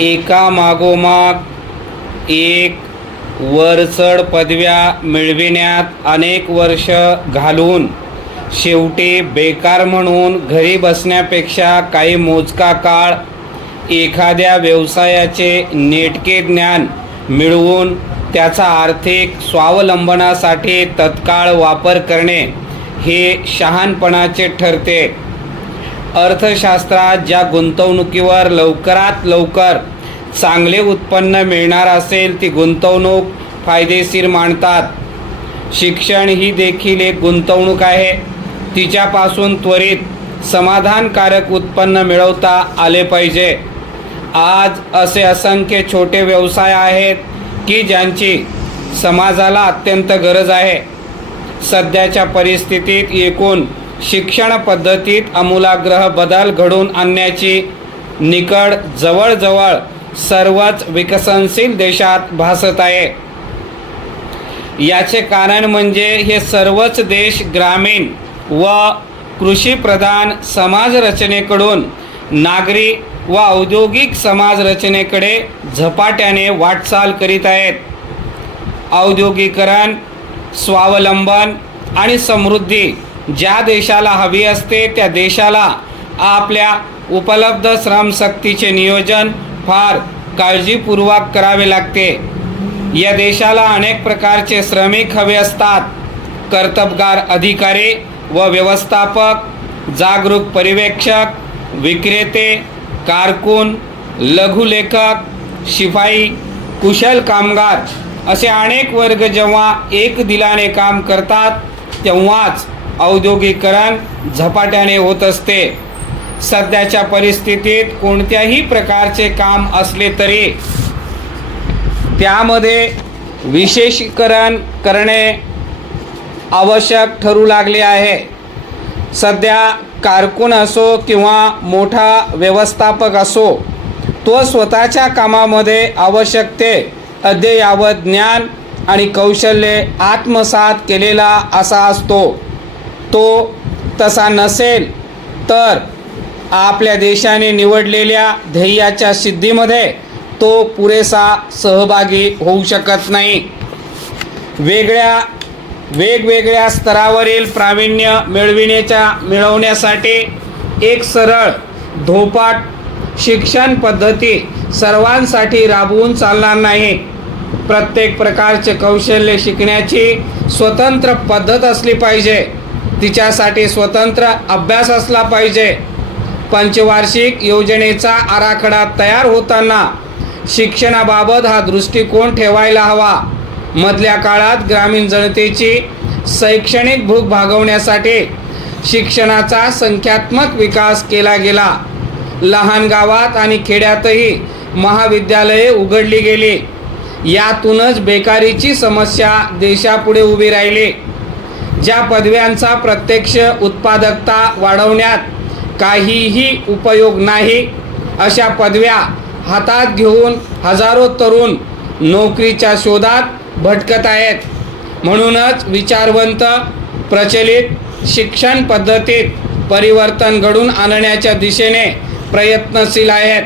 एका मागोमाग एक वरचढ पदव्या मिळविण्यात अनेक वर्ष घालवून शेवटी बेकार म्हणून घरी बसण्यापेक्षा काही मोजका काळ एखाद्या व्यवसायाचे नेटके ज्ञान मिळवून त्याचा आर्थिक स्वावलंबनासाठी तत्काळ वापर करणे हे शहाणपणाचे ठरते. अर्थशास्त्रात ज्या गुंतवणुकीवर लवकरात लवकर चांगले उत्पन्न मिळणार असेल ती गुंतवणूक फायदेशीर मानतात. शिक्षण ही देखील एक गुंतवणूक आहे. तिच्यापासून त्वरित समाधानकारक उत्पन्न मिळवता आले पाहिजे. आज असे असंख्य छोटे व्यवसाय आहेत की ज्यांची समाजाला अत्यंत गरज आहे. सध्याच्या परिस्थितीत एकूण शिक्षण पद्धतीत आमूलाग्र बदल घडवून आणण्याची निकड जवळजवळ सर्वच विकसनशील देशात भासत आहे. याचे कारण म्हणजे हे सर्वच देश ग्रामीण व कृषीप्रधान समाजरचनेकडून नागरी व औद्योगिक समाजरचनेकडे झपाट्याने वाटचाल करीत आहेत. औद्योगिकरण, स्वावलंबन आणि समृद्धी ज्या देशाला हवी असते त्या देशाला आपल्या उपलब्ध श्रमशक्तीचे नियोजन फार काळजीपूर्वक करावे लागते. या देशाला अनेक प्रकारचे श्रमिक हवे असतात. कर्तबगार अधिकारी व व्यवस्थापक, जागरूक पर्यवेक्षक, विक्रेते, कारकून, लघुलेखक, शिपाई, कुशल कामगार असे अनेक वर्ग जेव्हा एक दिलाने काम करतात तेव्हाच औद्योगिकरण झपाट्याने होत असते. सध्याच्या परिस्थितीत कोणत्याही प्रकारचे काम असले तरी त्यामध्ये विशेषीकरण करणे आवश्यक ठरू लागले आहे. सध्या कारकून असो किंवा मोठा व्यवस्थापक असो, तो स्वतःच्या कामामध्ये आवश्यक ते अद्ययावत ज्ञान आणि कौशल्य आत्मसात केलेला असा असतो. तो तसा नसेल तर आपल्या देशाने निवडलेल्या ध्येयाच्या सिद्धीमध्ये तो पुरेसा सहभागी होऊ शकत नाही. वेगवेगळ्या स्तरावरील प्रावीण्य मिळवण्यासाठी एक सरळ धोपाट शिक्षण पद्धती सर्वांसाठी राबवून चालणार नाही. प्रत्येक प्रकारचे कौशल्य शिकण्याची स्वतंत्र पद्धत असली पाहिजे. तिच्यासाठी स्वतंत्र अभ्यास असला पाहिजे. पंचवार्षिक योजनेचा आराखडा तयार होताना शिक्षणाबाबत हा दृष्टिकोन ठेवायला हवा. मधल्या काळात ग्रामीण जनतेची शैक्षणिक भूक भागवण्यासाठी शिक्षणाचा संख्यात्मक विकास केला गेला. लहान गावात आणि खेड्यातही महाविद्यालये उघडली गेली. यातूनच बेकारीची समस्या देशापुढे उभी राहिली. ज्या पदव्यांचा प्रत्यक्ष उत्पादकता वाढवण्यात काहीही उपयोग नाही अशा पदव्या हातात घेऊन हजारो तरुण नोकरीच्या शोधात भटकत आहेत. म्हणूनच विचारवंत प्रचलित शिक्षण पद्धतीत परिवर्तन घडवून आणण्याच्या दिशेने प्रयत्नशील आहेत.